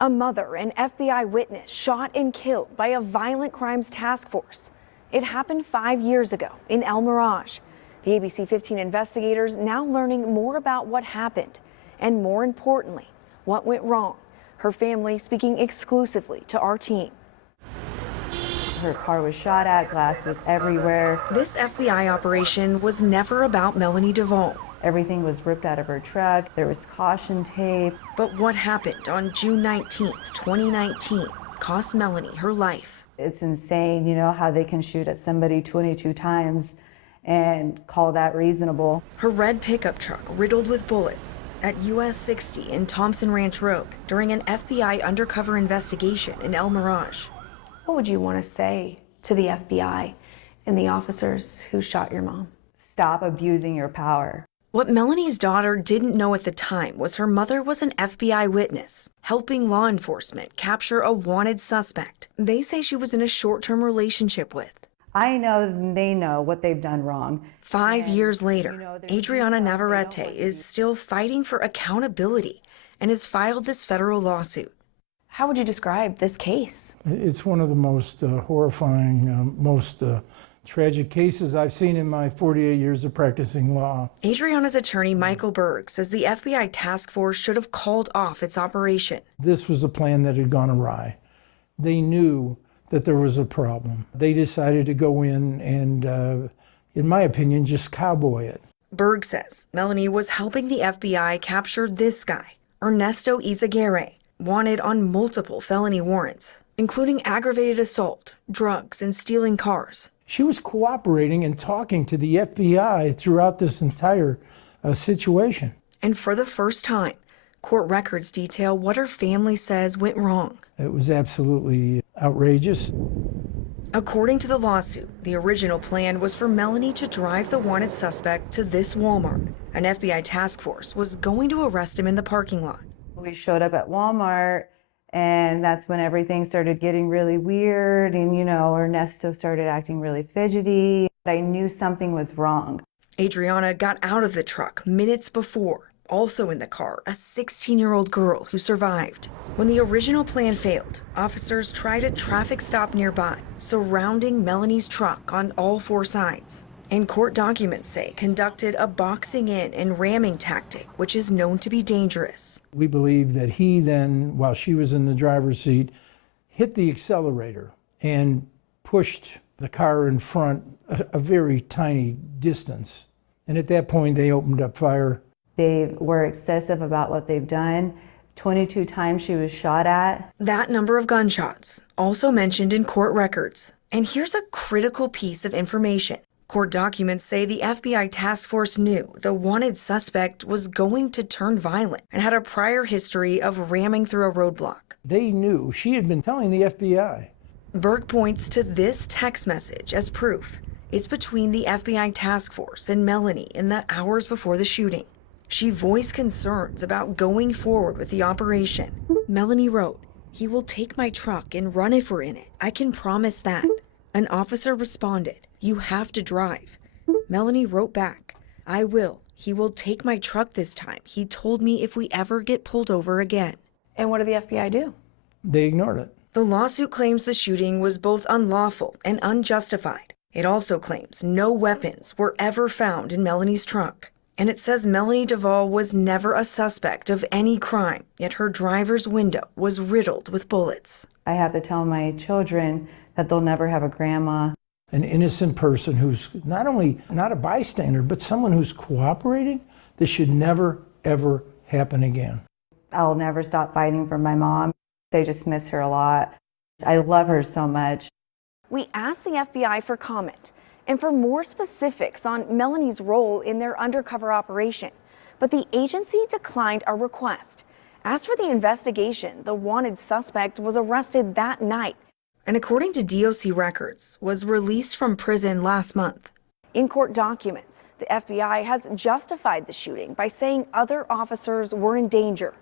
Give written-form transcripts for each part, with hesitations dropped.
A mother and FBI witness shot and killed by a violent crimes task force. It happened 5 years ago in El Mirage. The ABC15 investigators now learning more about what happened and, more importantly, what went wrong. Her family speaking exclusively to our team. Her car was shot at, glass was everywhere. This FBI operation was never about Melonee Duval. Everything was ripped out of her truck. There was caution tape. But what happened on June 19th, 2019 cost Melonee her life. It's insane, you know, how they can shoot at somebody 22 times and call that reasonable. Her red pickup truck riddled with bullets at US 60 in Thompson Ranch Road during an FBI undercover investigation in El Mirage. What would you want to say to the FBI and the officers who shot your mom? Stop abusing your power. What Melonee's daughter didn't know at the time was her mother was an FBI witness, helping law enforcement capture a wanted suspect they say she was in a short-term relationship with. I know they know what they've done wrong. 5 years later, Adriyanna Navarette is still fighting for accountability and has filed this federal lawsuit. How would you describe this case? It's one of the most horrifying, most tragic cases I've seen in my 48 years of practicing law. Adriyanna's attorney, Michael Berg, says the FBI task force should have called off its operation. This was a plan that had gone awry. They knew that there was a problem. They decided to go in and, in my opinion, just cowboy it. Berg says Melonee was helping the FBI capture this guy, Ernesto Izaguirre, wanted on multiple felony warrants, including aggravated assault, drugs, and stealing cars. She was cooperating and talking to the FBI throughout this entire situation. And for the first time, court records detail what her family says went wrong. It was absolutely outrageous. According to the lawsuit, the original plan was for Melonee to drive the wanted suspect to this Walmart. An FBI task force was going to arrest him in the parking lot. We showed up at Walmart, and that's when everything started getting really weird, and, you know, Ernesto started acting really fidgety. I knew something was wrong. Adriyanna got out of the truck minutes before. Also in the car, a 16-year-old girl who survived. When the original plan failed, officers tried a traffic stop nearby, surrounding Melonee's truck on all four sides. And court documents say conducted a boxing in and ramming tactic, which is known to be dangerous. We believe that he then, while she was in the driver's seat, hit the accelerator and pushed the car in front a very tiny distance. And at that point, they opened up fire. They were excessive about what they've done. 22 times she was shot at. That number of gunshots, also mentioned in court records. And here's a critical piece of information. Court documents say the FBI task force knew the wanted suspect was going to turn violent and had a prior history of ramming through a roadblock. They knew. She had been telling the FBI. Berg points to this text message as proof. It's between the FBI task force and Melonee in the hours before the shooting. She voiced concerns about going forward with the operation. Melonee wrote, "He will take my truck and run if we're in it. I can promise that." An officer responded, "You have to drive." Melonee wrote back, "I will. He will take my truck this time. He told me if we ever get pulled over again." And what did the FBI do? They ignored it. The lawsuit claims the shooting was both unlawful and unjustified. It also claims no weapons were ever found in Melonee's truck. And it says Melonee Duval was never a suspect of any crime, yet her driver's window was riddled with bullets. I have to tell my children that they'll never have a grandma. An innocent person who's not only not a bystander, but someone who's cooperating. This should never, ever happen again. I'll never stop fighting for my mom. They just miss her a lot. I love her so much. We asked the FBI for comment and for more specifics on Melonee's role in their undercover operation, but the agency declined our request. As for the investigation, the wanted suspect was arrested that night and, according to DOC records, was released from prison last month. In court documents, the FBI has justified the shooting by saying other officers were in danger,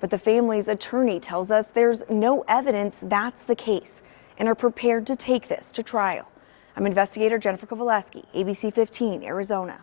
but the family's attorney tells us there's no evidence that's the case and are prepared to take this to trial. I'm investigator Jennifer Kowaleski, ABC 15 Arizona.